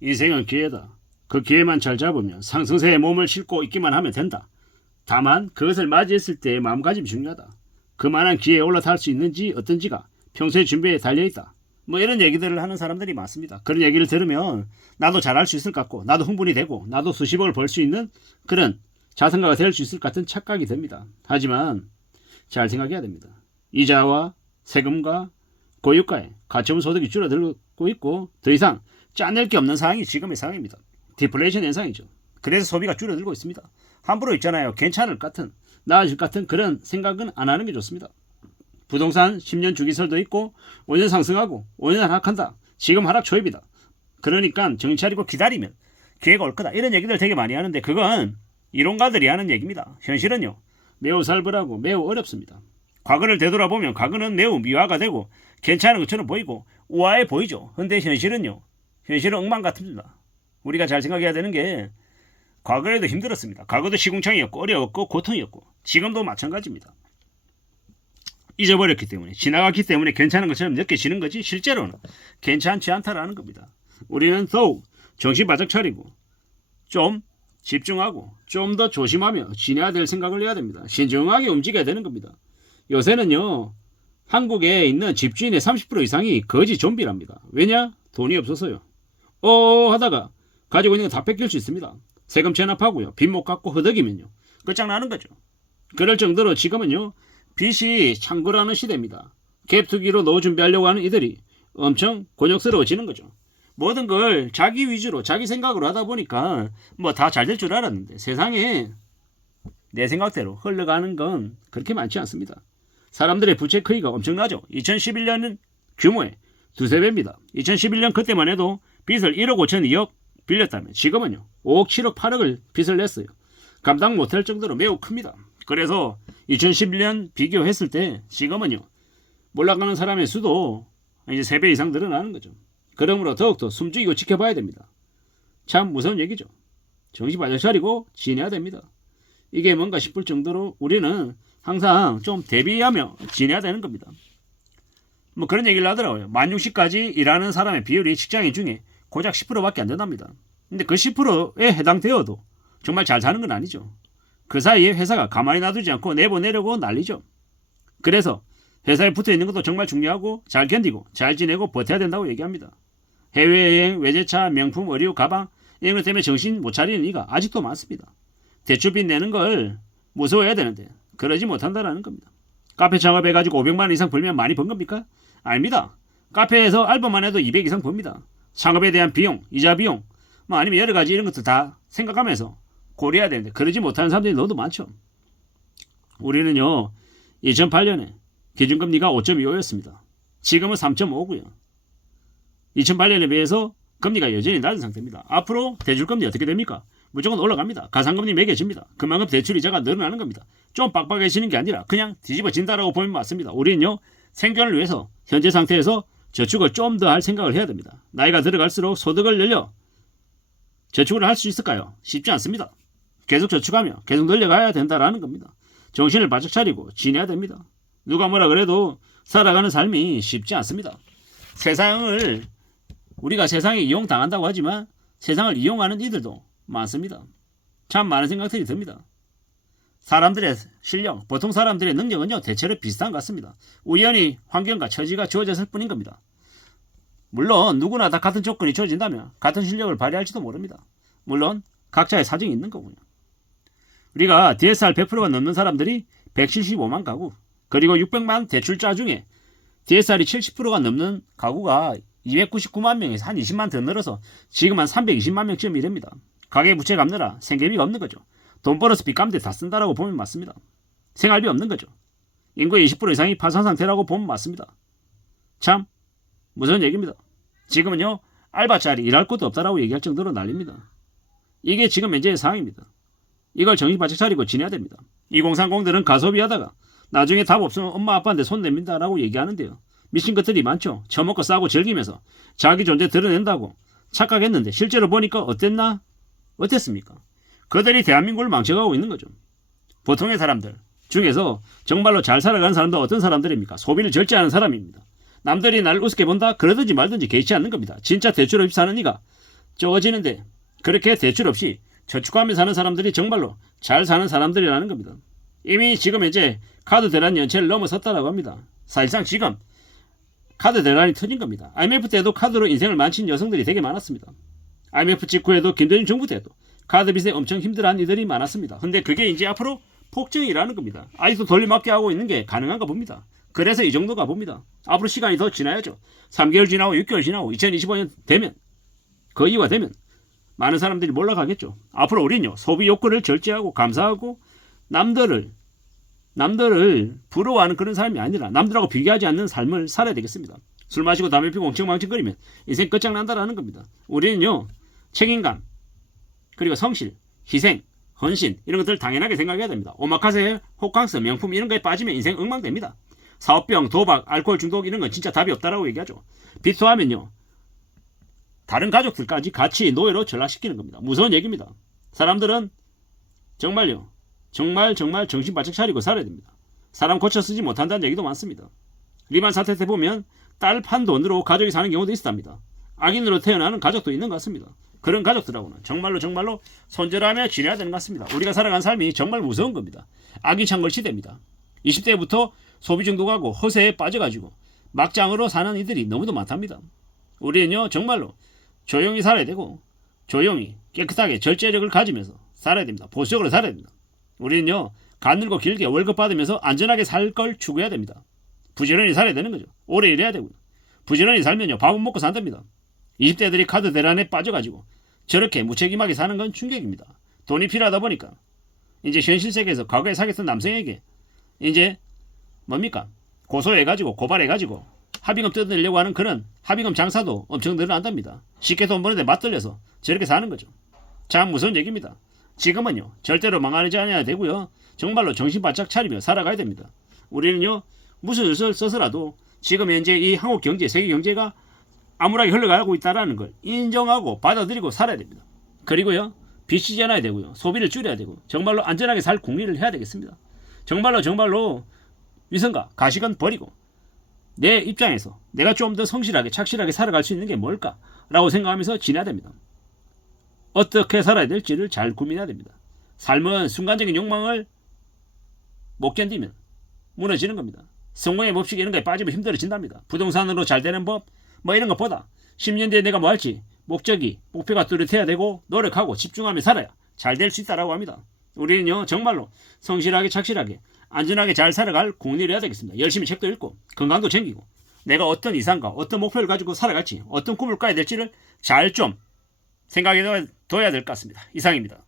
인생은 기회다. 그 기회만 잘 잡으면 상승세에 몸을 싣고 있기만 하면 된다. 다만 그것을 맞이했을 때의 마음가짐이 중요하다. 그만한 기회에 올라탈 수 있는지 어떤지가 평소의 준비에 달려있다. 뭐 이런 얘기들을 하는 사람들이 많습니다. 그런 얘기를 들으면 나도 잘할 수 있을 것 같고 나도 흥분이 되고 나도 수십억을 벌 수 있는 그런 자산가가 될 수 있을 것 같은 착각이 듭니다. 하지만 잘 생각해야 됩니다. 이자와 세금과 고유가에 가처분 소득이 줄어들고 있고 더 이상 짜낼 게 없는 상황이 지금의 상황입니다. 디플레이션 현상이죠. 그래서 소비가 줄어들고 있습니다. 함부로 있잖아요. 괜찮을 것 같은 나아질 것 같은 그런 생각은 안 하는 게 좋습니다. 부동산 10년 주기설도 있고 5년 상승하고 5년 하락한다. 지금 하락 초입이다. 그러니까 정신 차리고 기다리면 기회가 올 거다. 이런 얘기들 되게 많이 하는데 그건 이론가들이 하는 얘기입니다. 현실은요. 매우 살벌하고 매우 어렵습니다. 과거를 되돌아보면 과거는 매우 미화가 되고 괜찮은 것처럼 보이고 우아해 보이죠. 근데 현실은요. 현실은 엉망 같습니다. 우리가 잘 생각해야 되는 게 과거에도 힘들었습니다. 과거도 시궁창이었고 어려웠고 고통이었고 지금도 마찬가지입니다. 잊어버렸기 때문에 지나갔기 때문에 괜찮은 것처럼 느껴지는 거지 실제로는 괜찮지 않다라는 겁니다. 우리는 더욱 정신 바짝 차리고 좀 집중하고 좀 더 조심하며 지내야 될 생각을 해야 됩니다. 신중하게 움직여야 되는 겁니다. 요새는요. 한국에 있는 집주인의 30% 이상이 거지 좀비랍니다. 왜냐? 돈이 없어서요. 하다가 가지고 있는 거 다 뺏길 수 있습니다. 세금 체납하고요. 빚 못 갚고 허덕이면요. 끝장나는 거죠. 그럴 정도로 지금은요. 빚이 창궐하는 시대입니다. 갭투기로 노후 준비하려고 하는 이들이 엄청 곤욕스러워지는 거죠. 모든 걸 자기 위주로 자기 생각으로 하다 보니까 뭐 다 잘 될 줄 알았는데 세상에 내 생각대로 흘러가는 건 그렇게 많지 않습니다. 사람들의 부채 크기가 엄청나죠. 2011년은 규모의 두세 배입니다. 2011년 그때만 해도 빚을 1억 5천 2억 빌렸다면 지금은요 5억 7억 8억을 빚을 냈어요. 감당 못할 정도로 매우 큽니다. 그래서 2011년 비교했을 때 지금은요 몰락하는 사람의 수도 이제 3배 이상 늘어나는 거죠. 그러므로 더욱더 숨죽이고 지켜봐야 됩니다. 참 무서운 얘기죠. 정신 바짝 차리고 지내야 됩니다. 이게 뭔가 싶을 정도로 우리는 항상 좀 대비하며 지내야 되는 겁니다. 뭐 그런 얘기를 하더라고요. 만 60까지 일하는 사람의 비율이 직장인 중에 고작 10%밖에 안 된답니다. 근데 그 10%에 해당되어도 정말 잘 사는 건 아니죠. 그 사이에 회사가 가만히 놔두지 않고 내보내려고 난리죠. 그래서 회사에 붙어 있는 것도 정말 중요하고 잘 견디고 잘 지내고 버텨야 된다고 얘기합니다. 해외여행, 외제차, 명품, 의류, 가방 이런 것 때문에 정신 못 차리는 이가 아직도 많습니다. 대출빚 내는 걸 무서워해야 되는데 그러지 못한다는 겁니다. 카페 창업해가지고 500만 원 이상 벌면 많이 번 겁니까? 아닙니다. 카페에서 알바만 해도 200 이상 법니다. 창업에 대한 비용, 이자 비용 뭐 아니면 여러 가지 이런 것도 다 생각하면서 고려해야 되는데 그러지 못하는 사람들이 너무 많죠. 우리는요 2008년에 기준금리가 5.25였습니다. 지금은 3.5고요. 2008년에 비해서 금리가 여전히 낮은 상태입니다. 앞으로 대출금리 어떻게 됩니까? 무조건 올라갑니다. 가상금리 매겨집니다. 그만큼 대출이자가 늘어나는 겁니다. 좀 빡빡해지는 게 아니라 그냥 뒤집어진다라고 보면 맞습니다. 우리는요 생존을 위해서 현재 상태에서 저축을 좀 더 할 생각을 해야 됩니다. 나이가 들어갈수록 소득을 늘려 저축을 할 수 있을까요? 쉽지 않습니다. 계속 저축하며 계속 늘려가야 된다라는 겁니다. 정신을 바짝 차리고 지내야 됩니다. 누가 뭐라 그래도 살아가는 삶이 쉽지 않습니다. 세상을 우리가 세상에 이용당한다고 하지만 세상을 이용하는 이들도 많습니다. 참 많은 생각들이 듭니다. 사람들의 실력, 보통 사람들의 능력은요 대체로 비슷한 것 같습니다. 우연히 환경과 처지가 주어졌을 뿐인 겁니다. 물론 누구나 다 같은 조건이 주어진다면 같은 실력을 발휘할지도 모릅니다. 물론 각자의 사정이 있는 거고요. 우리가 DSR 100%가 넘는 사람들이 175만 가구, 그리고 600만 대출자 중에 DSR이 70%가 넘는 가구가 299만 명에서 한 20만 더 늘어서 지금 한 320만 명쯤 이릅니다. 가계부채 갚느라 생계비가 없는 거죠. 돈 벌어서 빚 갚는데 다 쓴다라고 보면 맞습니다. 생활비 없는 거죠. 인구의 20% 이상이 파산 상태라고 보면 맞습니다. 참 무서운 얘기입니다. 지금은요 알바짜리 일할 것도 없다라고 얘기할 정도로 난립니다. 이게 지금 현재의 상황입니다. 이걸 정신 바짝 차리고 지내야 됩니다. 2030들은 가소비 하다가 나중에 답 없으면 엄마 아빠한테 손 내민다라고 얘기하는데요. 미친 것들이 많죠. 처먹고 싸고 즐기면서 자기 존재 드러낸다고 착각했는데 실제로 보니까 어땠나? 어땠습니까? 그들이 대한민국을 망쳐가고 있는 거죠. 보통의 사람들 중에서 정말로 잘 살아가는 사람도 어떤 사람들입니까? 소비를 절제하는 사람입니다. 남들이 나를 우습게 본다? 그러든지 말든지 개의치 않는 겁니다. 진짜 대출 없이 사는 이가 적어지는데 그렇게 대출 없이 저축하며 사는 사람들이 정말로 잘 사는 사람들이라는 겁니다. 이미 지금 이제 카드 대란 연체를 넘어섰다라고 합니다. 사실상 지금 카드 대란이 터진 겁니다. IMF 때도 카드로 인생을 마친 여성들이 되게 많았습니다. IMF 직후에도 김대중 정부 때도 카드 빚에 엄청 힘들어한 이들이 많았습니다. 근데 그게 이제 앞으로 폭증이라는 겁니다. 아직도 돌려막기 하고 있는 게 가능한가 봅니다. 그래서 이 정도가 봅니다. 앞으로 시간이 더 지나야죠. 3개월 지나고 6개월 지나고 2025년 되면 그 이후가 되면 많은 사람들이 몰락하겠죠. 앞으로 우리는요 소비 욕구를 절제하고 감사하고 남들을 부러워하는 그런 삶이 아니라 남들하고 비교하지 않는 삶을 살아야 되겠습니다. 술 마시고 담배 피고 엉청망청거리면 인생 끝장난다라는 겁니다. 우리는요 책임감 그리고 성실, 희생, 헌신 이런 것들 당연하게 생각해야 됩니다. 오마카세, 호캉스, 명품 이런 거에 빠지면 인생 엉망됩니다. 사업병, 도박, 알코올 중독 이런 건 진짜 답이 없다라고 얘기하죠. 비토하면요 다른 가족들까지 같이 노예로 전락시키는 겁니다. 무서운 얘기입니다. 사람들은 정말요 정말 정신 바짝 차리고 살아야 됩니다. 사람 고쳐 쓰지 못한다는 얘기도 많습니다. 리만 사태 때 보면 딸 판 돈으로 가족이 사는 경우도 있었답니다. 악인으로 태어나는 가족도 있는 것 같습니다. 그런 가족들하고는 정말로 손절하며 지내야 되는 것 같습니다. 우리가 살아간 삶이 정말 무서운 겁니다. 악인 창궐 시대입니다. 20대부터 소비 중독하고 허세에 빠져가지고 막장으로 사는 이들이 너무도 많답니다. 우리는요 정말로 조용히 살아야 되고 조용히 깨끗하게 절제력을 가지면서 살아야 됩니다. 보수적으로 살아야 됩니다. 우리는요 가늘고 길게 월급 받으면서 안전하게 살 걸 추구해야 됩니다. 부지런히 살아야 되는 거죠. 오래 일해야 되고요. 부지런히 살면요 밥은 먹고 산답니다. 20대들이 카드 대란에 빠져가지고 저렇게 무책임하게 사는 건 충격입니다. 돈이 필요하다 보니까 이제 현실 세계에서 과거에 사귀었던 남성에게 이제 뭡니까 고소해가지고 고발해가지고 합의금 뜯으려고 하는 그런 합의금 장사도 엄청 늘어난답니다. 쉽게 돈 버는데 맞들려서 저렇게 사는 거죠. 참 무서운 얘기입니다. 지금은요 절대로 망하지 않아야 되고요. 정말로 정신 바짝 차리며 살아가야 됩니다. 우리는요 무슨 뜻을 써서라도 지금 현재 이 한국 경제, 세계 경제가 암울하게 흘러가고 있다는 걸 인정하고 받아들이고 살아야 됩니다. 그리고요 빚지지 않아야 되고요. 소비를 줄여야 되고 정말로 안전하게 살 궁리를 해야 되겠습니다. 정말로 위선과 가식은 버리고 내 입장에서 내가 좀 더 성실하게 착실하게 살아갈 수 있는 게 뭘까 라고 생각하면서 지내야 됩니다. 어떻게 살아야 될지를 잘 고민해야 됩니다. 삶은 순간적인 욕망을 못 견디면 무너지는 겁니다. 성공의 법칙 이런 거에 빠지면 힘들어진답니다. 부동산으로 잘 되는 법 뭐 이런 것보다 10년 뒤에 내가 뭐 할지 목표가 뚜렷해야 되고 노력하고 집중하며 살아야 잘 될 수 있다라고 합니다. 우리는요 정말로 성실하게 착실하게 안전하게 잘 살아갈 공리를 해야 되겠습니다. 열심히 책도 읽고 건강도 챙기고 내가 어떤 이상과 어떤 목표를 가지고 살아갈지 어떤 꿈을 꿔야 될지를 잘 좀 생각해 둬야 될 것 같습니다. 이상입니다.